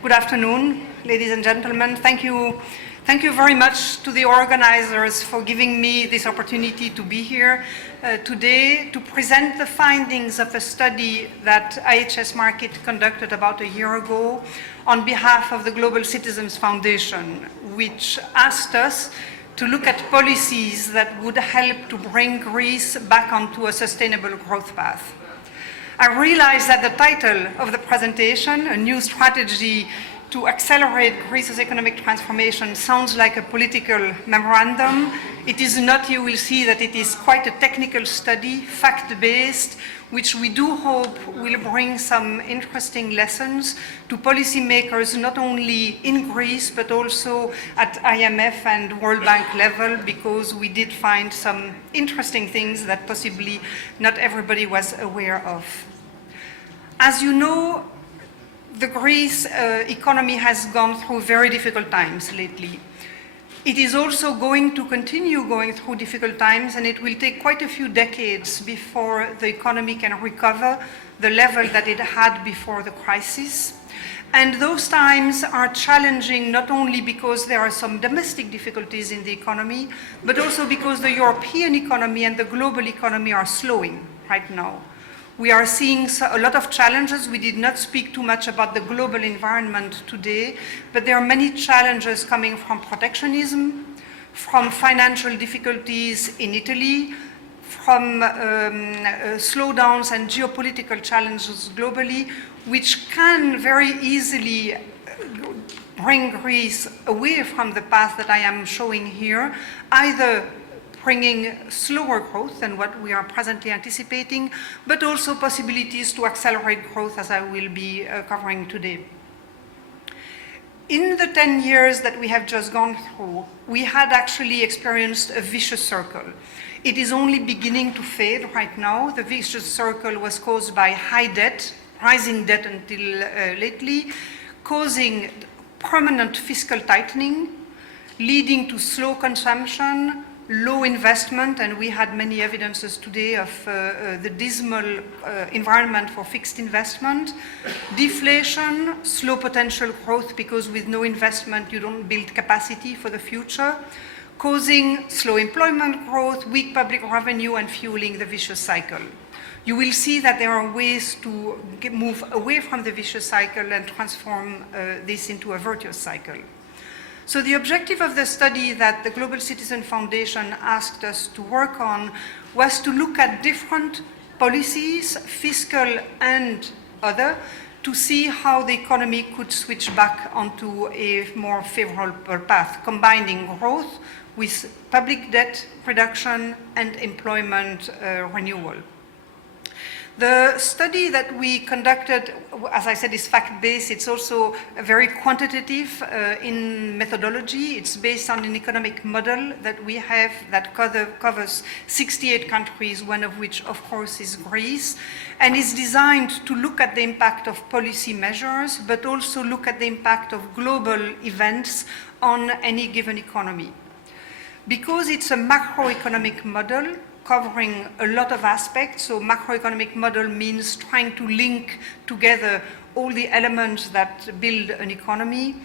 Good afternoon, ladies and gentlemen. Thank you very much to the organizers for giving me this opportunity to be here today to present the findings of a study that IHS MARKIT conducted about a year ago on behalf of the Global Citizens Foundation, which asked us to look at policies that would help to bring Greece back onto a sustainable growth path. I realize that the title of the presentation, A New Strategy to Accelerate Greece's Economic Transformation, sounds like a political memorandum. It is not. You will see that it is quite a technical study, fact-based, which we do hope will bring some interesting lessons to policymakers, not only in Greece, but also at IMF and World Bank level, because we did find some interesting things that possibly not everybody was aware of. As you know, the Greece economy has gone through very difficult times lately. It is also going to continue going through difficult times, and it will take quite a few decades before the economy can recover the level that it had before the crisis. And those times are challenging not only because there are some domestic difficulties in the economy, but also because the European economy and the global economy are slowing right now. We are seeing a lot of challenges. We did not speak too much about the global environment today, but there are many challenges coming from protectionism, from financial difficulties in Italy, from slowdowns and geopolitical challenges globally, which can very easily bring Greece away from the path that I am showing here, either bringing slower growth than what we are presently anticipating, but also possibilities to accelerate growth, as I will be covering today. In the 10 years that we have just gone through, we had actually experienced a vicious circle. It is only beginning to fade right now. The vicious circle was caused by high debt, rising debt until lately, causing permanent fiscal tightening, leading to slow consumption, low investment, and we had many evidences today of the dismal environment for fixed investment, deflation, slow potential growth, because with no investment you don't build capacity for the future, causing slow employment growth, weak public revenue, and fueling the vicious cycle. You will see that there are ways to move away from the vicious cycle and transform this into a virtuous cycle. So the objective of the study that the Global Citizen Foundation asked us to work on was to look at different policies, fiscal and other, to see how the economy could switch back onto a more favorable path, combining growth with public debt reduction and employment renewal. The study that we conducted, as I said, is fact-based. It's also very quantitative in methodology. It's based on an economic model that we have that covers 68 countries, one of which, of course, is Greece, and is designed to look at the impact of policy measures, but also look at the impact of global events on any given economy. Because it's a macroeconomic model, covering a lot of aspects. So macroeconomic model means trying to link together all the elements that build an economy.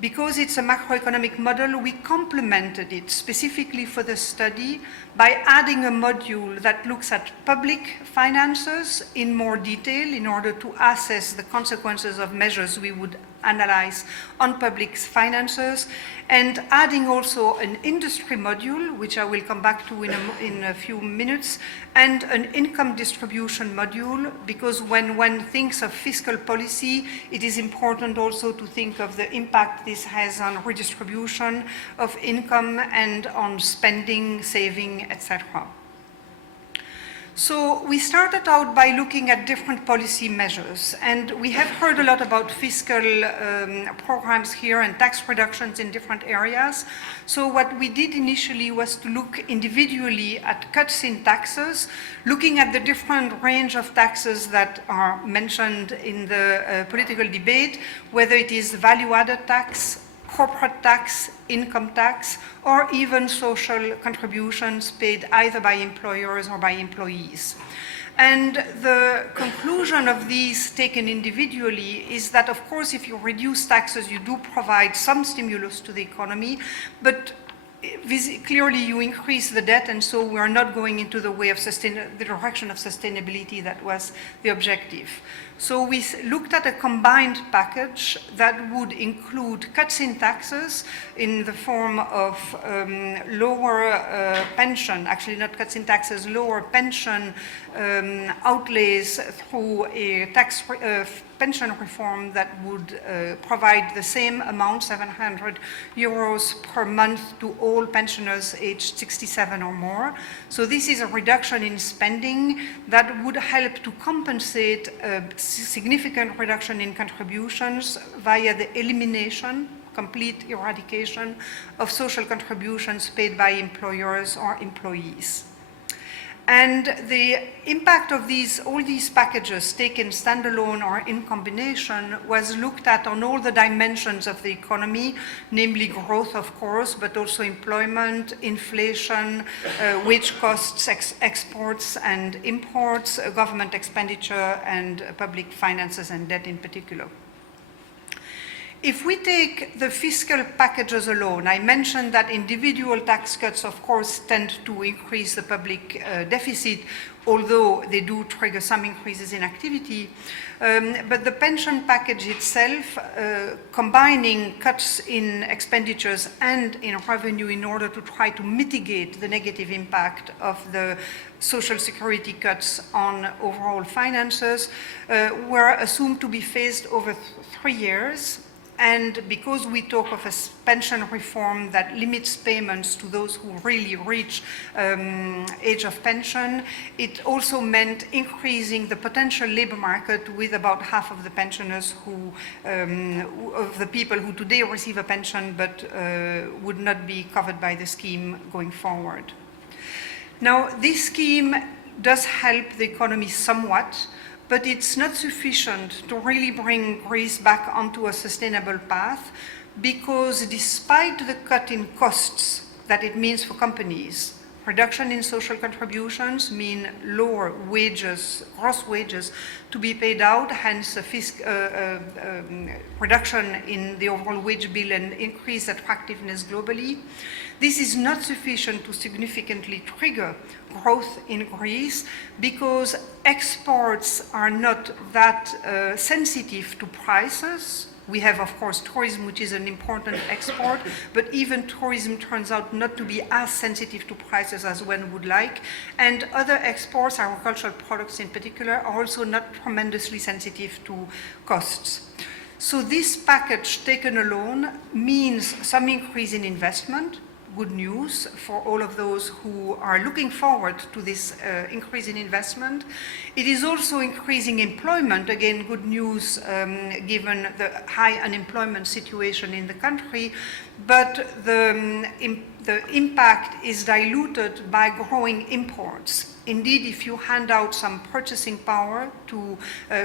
Because it's a macroeconomic model, we complemented it specifically for the study by adding a module that looks at public finances in more detail in order to assess the consequences of measures we would analyze on public finances, and adding also an industry module, which I will come back to in a few minutes, and an income distribution module, because when one thinks of fiscal policy, it is important also to think of the impact this has on redistribution of income and on spending, saving, etc. So we started out by looking at different policy measures, and we have heard a lot about fiscal programs here and tax reductions in different areas. So what we did initially was to look individually at cuts in taxes, looking at the different range of taxes that are mentioned in the political debate, whether it is value-added tax, corporate tax, income tax, or even social contributions paid either by employers or by employees. And the conclusion of these taken individually is that, of course, if you reduce taxes, you do provide some stimulus to the economy, but clearly you increase the debt, and so we are not going into the way of the direction of sustainability that was the objective. So we looked at a combined package that would include cuts in taxes in the form of lower pension, actually not cuts in taxes, lower pension outlays through a pension reform that would provide the same amount, 700 euros per month, to all pensioners aged 67 or more. So this is a reduction in spending that would help to compensate a significant reduction in contributions via the elimination, complete eradication of social contributions paid by employers or employees. And the impact of all these packages taken standalone or in combination was looked at on all the dimensions of the economy, namely growth, of course, but also employment, inflation, wage costs, exports and imports, government expenditure, and public finances and debt in particular. If we take the fiscal packages alone, I mentioned that individual tax cuts, of course, tend to increase the public deficit, although they do trigger some increases in activity. But the pension package itself, combining cuts in expenditures and in revenue in order to try to mitigate the negative impact of the social security cuts on overall finances, were assumed to be phased over 3 years. And because we talk of a pension reform that limits payments to those who really reach age of pension, it also meant increasing the potential labor market with about half of the pensioners of the people who today receive a pension but would not be covered by the scheme going forward. Now, this scheme does help the economy somewhat, but it's not sufficient to really bring Greece back onto a sustainable path, because despite the cut in costs that it means for companies, reduction in social contributions mean lower wages, gross wages, to be paid out, hence a reduction in the overall wage bill and increased attractiveness globally. This is not sufficient to significantly trigger growth in Greece, because exports are not that sensitive to prices. We have, of course, tourism, which is an important export, but even tourism turns out not to be as sensitive to prices as one would like. And other exports, agricultural products in particular, are also not tremendously sensitive to costs. So this package taken alone means some increase in investment. Good news for all of those who are looking forward to this increase in investment. It is also increasing employment, again, good news given the high unemployment situation in the country, but the impact is diluted by growing imports. Indeed, if you hand out some purchasing power to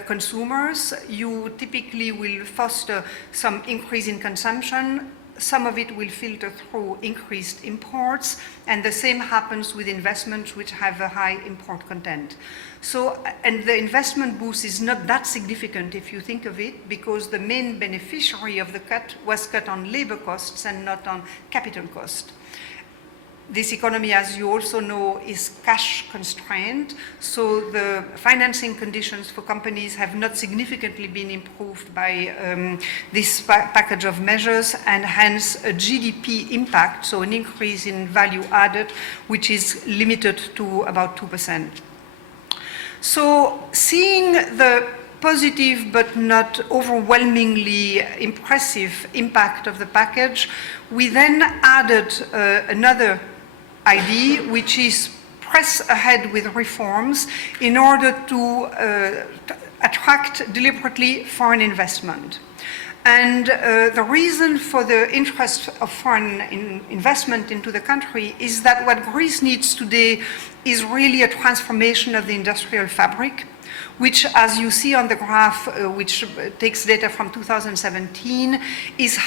consumers, you typically will foster some increase in consumption. Some of it will filter through increased imports, and the same happens with investments which have a high import content. So, and the investment boost is not that significant if you think of it, because the main beneficiary of the cut was cut on labor costs and not on capital cost. This economy, as you also know, is cash constrained, so the financing conditions for companies have not significantly been improved by this package of measures, and hence a GDP impact, so an increase in value added, which is limited to about 2%. So seeing the positive but not overwhelmingly impressive impact of the package, we then added another idea, which is press ahead with reforms in order to attract deliberately foreign investment. And the reason for the interest of foreign investment into the country is that what Greece needs today is really a transformation of the industrial fabric, which, as you see on the graph, which takes data from 2017, is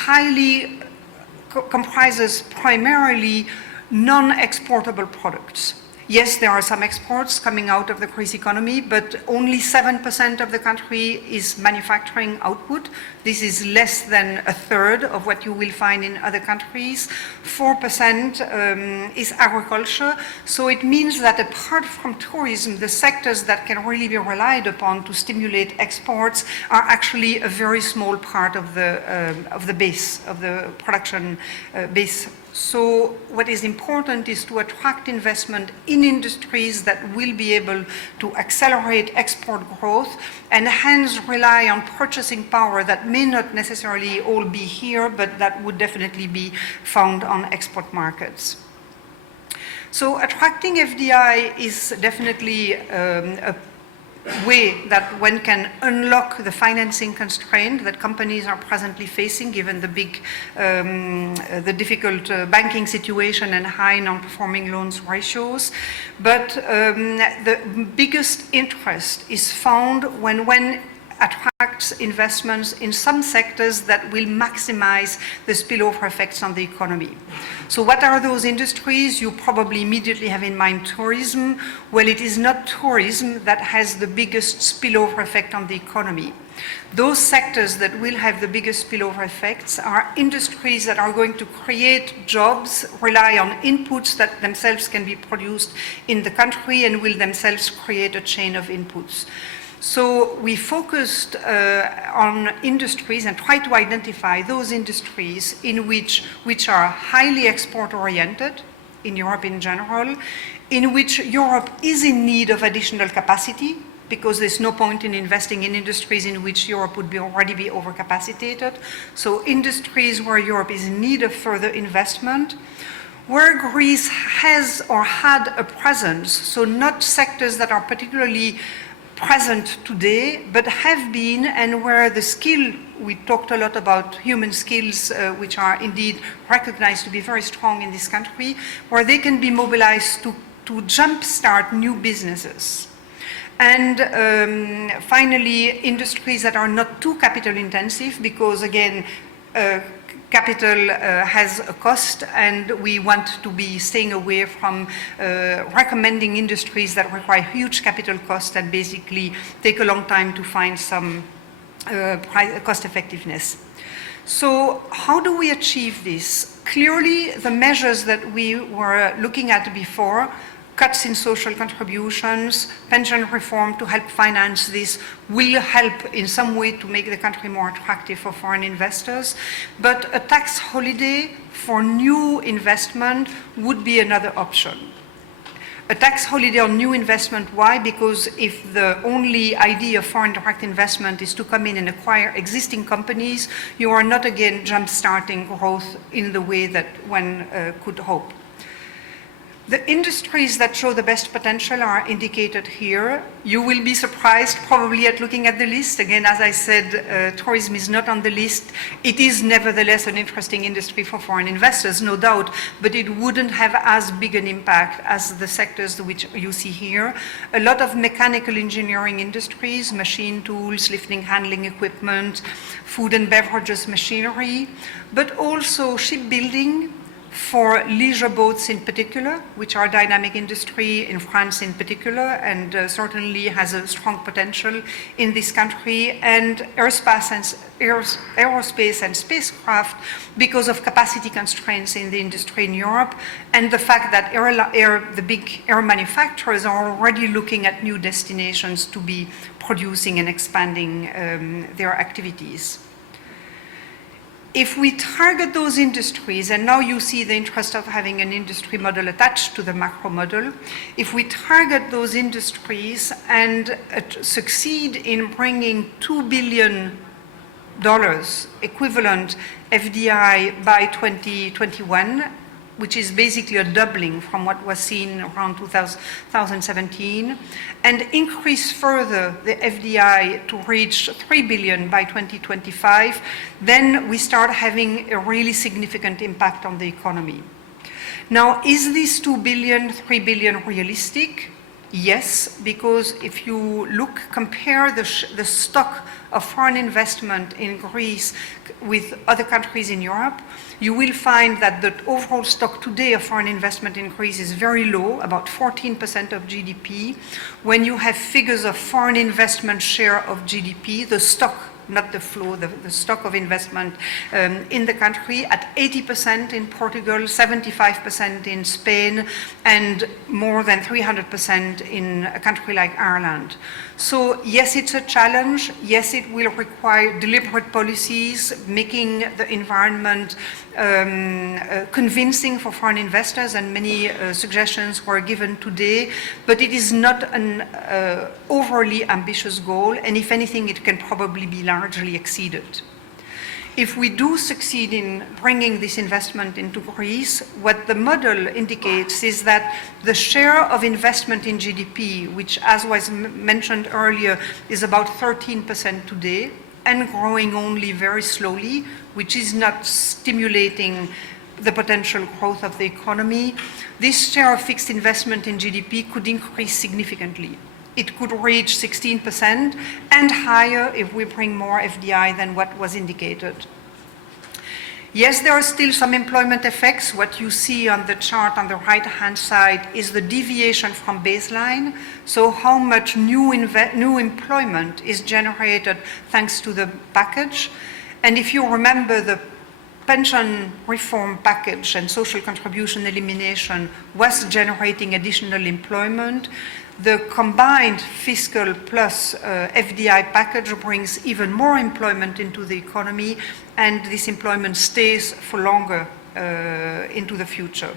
comprises primarily non-exportable products. Yes, there are some exports coming out of the Greece economy, but only 7% of the country is manufacturing output. This is less than a third of what you will find in other countries. 4% is agriculture. So it means that apart from tourism, the sectors that can really be relied upon to stimulate exports are actually a very small part of the base, of the production base. So what is important is to attract investment in industries that will be able to accelerate export growth and hence rely on purchasing power that may not necessarily all be here, but that would definitely be found on export markets. So attracting FDI is definitely a way that one can unlock the financing constraint that companies are presently facing given the the difficult banking situation and high non-performing loans ratios. But the biggest interest is found when one attracts investments in some sectors that will maximize the spillover effects on the economy. So what are those industries? You probably immediately have in mind tourism. Well, it is not tourism that has the biggest spillover effect on the economy. Those sectors that will have the biggest spillover effects are industries that are going to create jobs, rely on inputs that themselves can be produced in the country and will themselves create a chain of inputs. So we focused on industries and tried to identify those industries which are highly export-oriented in Europe in general, in which Europe is in need of additional capacity, because there's no point in investing in industries in which Europe would already be overcapacitated. So industries where Europe is in need of further investment, where Greece has or had a presence, so not sectors that are particularly present today, but have been, and where the skill, we talked a lot about human skills, which are indeed recognized to be very strong in this country, where they can be mobilized to jumpstart new businesses. And finally, industries that are not too capital intensive, because again, capital has a cost, and we want to be staying away from recommending industries that require huge capital costs and basically take a long time to find some cost effectiveness. So how do we achieve this? Clearly, the measures that we were looking at before, cuts in social contributions, pension reform to help finance this, will help in some way to make the country more attractive for foreign investors. But a tax holiday for new investment would be another option. A tax holiday on new investment, why? Because if the only idea of foreign direct investment is to come in and acquire existing companies, you are not again jump-starting growth in the way that one could hope. The industries that show the best potential are indicated here. You will be surprised probably at looking at the list. Again, as I said, tourism is not on the list. It is nevertheless an interesting industry for foreign investors, no doubt, but it wouldn't have as big an impact as the sectors which you see here. A lot of mechanical engineering industries, machine tools, lifting, handling equipment, food and beverages machinery, but also shipbuilding, for leisure boats in particular, which are a dynamic industry in France in particular, and certainly has a strong potential in this country, and aerospace and spacecraft, because of capacity constraints in the industry in Europe, and the fact that the big air manufacturers are already looking at new destinations to be producing and expanding their activities. If we target those industries, and now you see the interest of having an industry model attached to the macro model, if we target those industries and succeed in bringing $2 billion equivalent FDI by 2021, which is basically a doubling from what was seen around 2017, and increase further the FDI to reach 3 billion by 2025, then we start having a really significant impact on the economy. Now, is this 2 billion, 3 billion realistic? Yes, because if you compare the stock of foreign investment in Greece with other countries in Europe, you will find that the overall stock today of foreign investment in Greece is very low, about 14% of GDP. When you have figures of foreign investment share of GDP, the stock, not the flow, the stock of investment in the country at 80% in Portugal, 75% in Spain, and more than 300% in a country like Ireland. So yes, it's a challenge. Yes, it will require deliberate policies, making the environment convincing for foreign investors, and many suggestions were given today, but it is not an overly ambitious goal, and if anything, it can probably be largely exceeded. If we do succeed in bringing this investment into Greece, what the model indicates is that the share of investment in GDP, which, as was mentioned earlier, is about 13% today, and growing only very slowly, which is not stimulating the potential growth of the economy, this share of fixed investment in GDP could increase significantly. It could reach 16% and higher if we bring more FDI than what was indicated. Yes, there are still some employment effects. What you see on the chart on the right-hand side is the deviation from baseline, so how much new employment is generated thanks to the package. And if you remember, the pension reform package and social contribution elimination was generating additional employment. The combined fiscal plus FDI package brings even more employment into the economy, and this employment stays for longer into the future.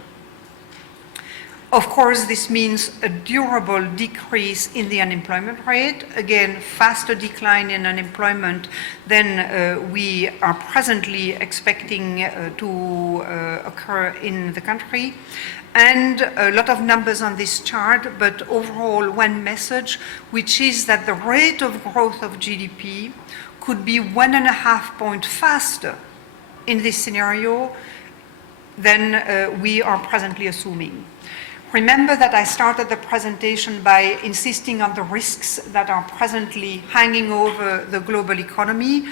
Of course, this means a durable decrease in the unemployment rate, again, faster decline in unemployment than we are presently expecting to occur in the country. And a lot of numbers on this chart, but overall one message, which is that the rate of growth of GDP could be 1.5 points faster in this scenario than we are presently assuming. Remember that I started the presentation by insisting on the risks that are presently hanging over the global economy.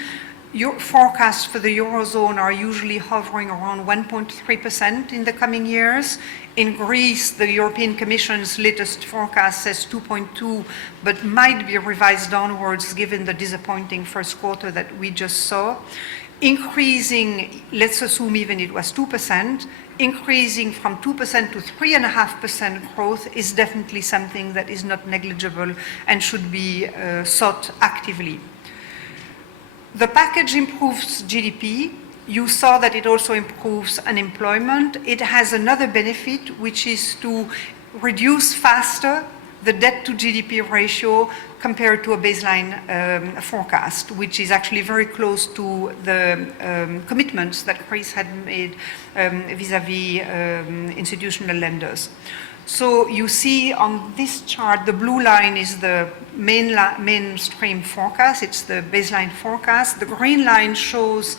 Your forecasts for the Eurozone are usually hovering around 1.3% in the coming years. In Greece, the European Commission's latest forecast says 2.2, but might be revised downwards given the disappointing first quarter that we just saw. Increasing, let's assume even it was 2%, increasing from 2% to 3.5% growth is definitely something that is not negligible and should be sought actively. The package improves GDP. You saw that it also improves unemployment. It has another benefit, which is to reduce faster the debt to GDP ratio compared to a baseline forecast, which is actually very close to the commitments that Greece had made vis-à-vis institutional lenders. So you see on this chart, the blue line is the mainstream forecast, it's the baseline forecast. The green line shows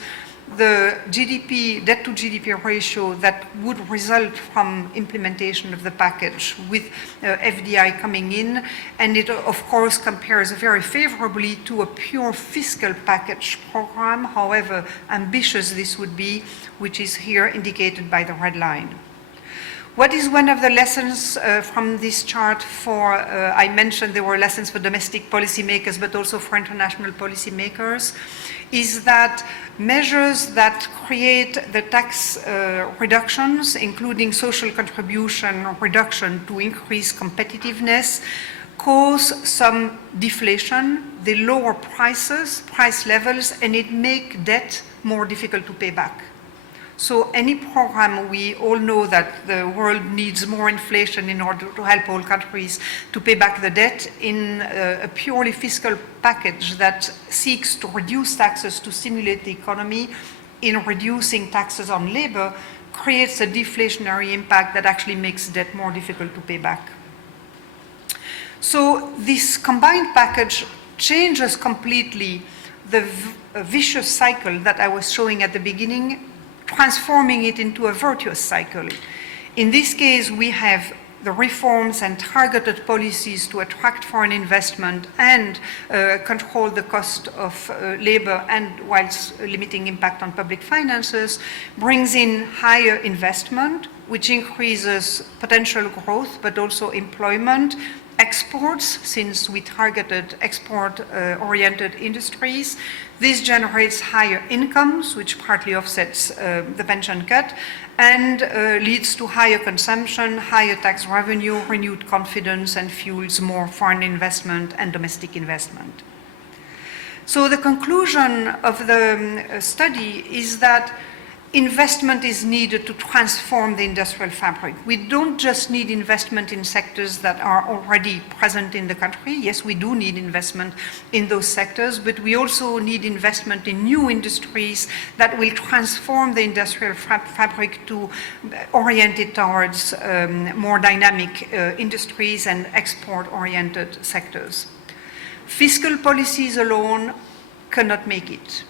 the GDP, debt to GDP ratio that would result from implementation of the package with FDI coming in. And it, of course, compares very favorably to a pure fiscal package program, however ambitious this would be, which is here indicated by the red line. What is one of the lessons from this chart for, I mentioned there were lessons for domestic policymakers, but also for international policymakers, is that measures that create the tax reductions, including social contribution reduction to increase competitiveness, cause some deflation, they lower price levels, and it make debt more difficult to pay back. So any program, we all know that the world needs more inflation in order to help all countries to pay back the debt. In a purely fiscal package that seeks to reduce taxes to stimulate the economy, in reducing taxes on labor, creates a deflationary impact that actually makes debt more difficult to pay back. So this combined package changes completely the vicious cycle that I was showing at the beginning, transforming it into a virtuous cycle. In this case, we have the reforms and targeted policies to attract foreign investment and control the cost of labor, and whilst limiting impact on public finances, brings in higher investment, which increases potential growth, but also employment, exports, since we targeted export-oriented industries. This generates higher incomes, which partly offsets the pension cut, and leads to higher consumption, higher tax revenue, renewed confidence, and fuels more foreign investment and domestic investment. So the conclusion of the study is that investment is needed to transform the industrial fabric. We don't just need investment in sectors that are already present in the country. Yes, we do need investment in those sectors, but we also need investment in new industries that will transform the industrial fabric to orient it towards more dynamic industries and export-oriented sectors. Fiscal policies alone cannot make it.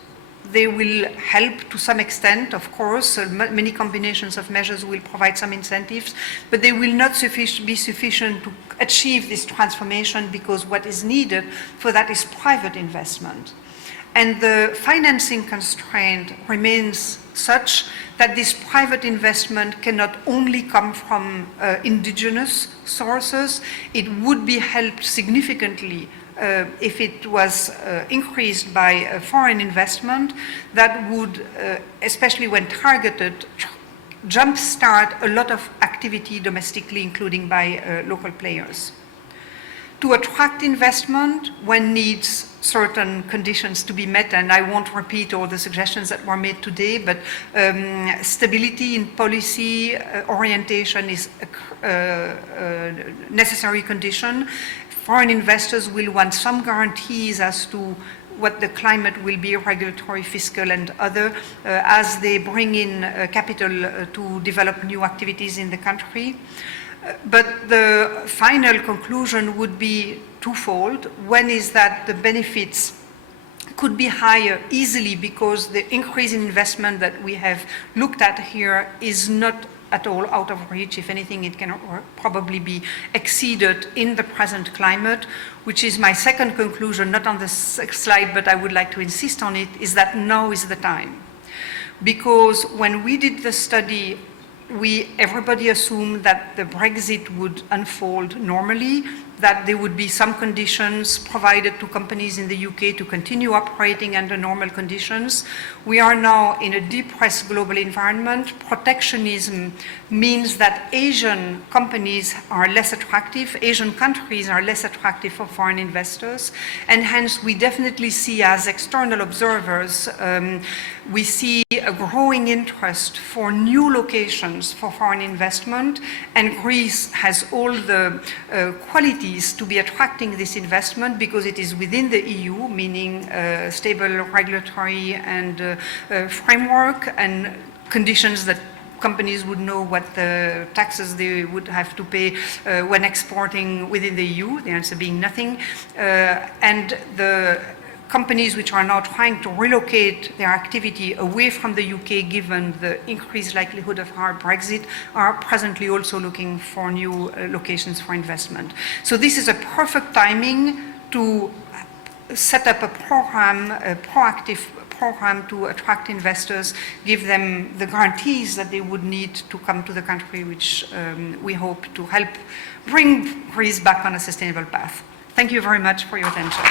They will help to some extent, of course. Many combinations of measures will provide some incentives, but they will not be sufficient to achieve this transformation, because what is needed for that is private investment. And the financing constraint remains such that this private investment cannot only come from indigenous sources. It would be helped significantly if it was increased by foreign investment. That would, especially when targeted, jumpstart a lot of activity domestically, including by local players. To attract investment, one needs certain conditions to be met, and I won't repeat all the suggestions that were made today, but stability in policy orientation is a necessary condition. Foreign investors will want some guarantees as to what the climate will be, regulatory, fiscal, and other, as they bring in capital to develop new activities in the country. But the final conclusion would be twofold. One is that the benefits could be higher easily, because the increase in investment that we have looked at here is not at all out of reach. If anything, it can probably be exceeded in the present climate, which is my second conclusion, not on this slide, but I would like to insist on it, is that now is the time. Because when we did the study, everybody assumed that the Brexit would unfold normally, that there would be some conditions provided to companies in the UK to continue operating under normal conditions. We are now in a depressed global environment. Protectionism means that Asian companies are less attractive, Asian countries are less attractive for foreign investors, and hence we definitely see, as external observers, we see a growing interest for new locations for foreign investment, and Greece has all the qualities to be attracting this investment, because it is within the EU, meaning stable regulatory and framework and conditions that companies would know what the taxes they would have to pay when exporting within the EU, the answer being nothing. And the companies which are now trying to relocate their activity away from the UK, given the increased likelihood of hard Brexit, are presently also looking for new locations for investment. So this is a perfect timing to set up a program, a proactive program to attract investors, give them the guarantees that they would need to come to the country, which we hope to help bring Greece back on a sustainable path. Thank you very much for your attention.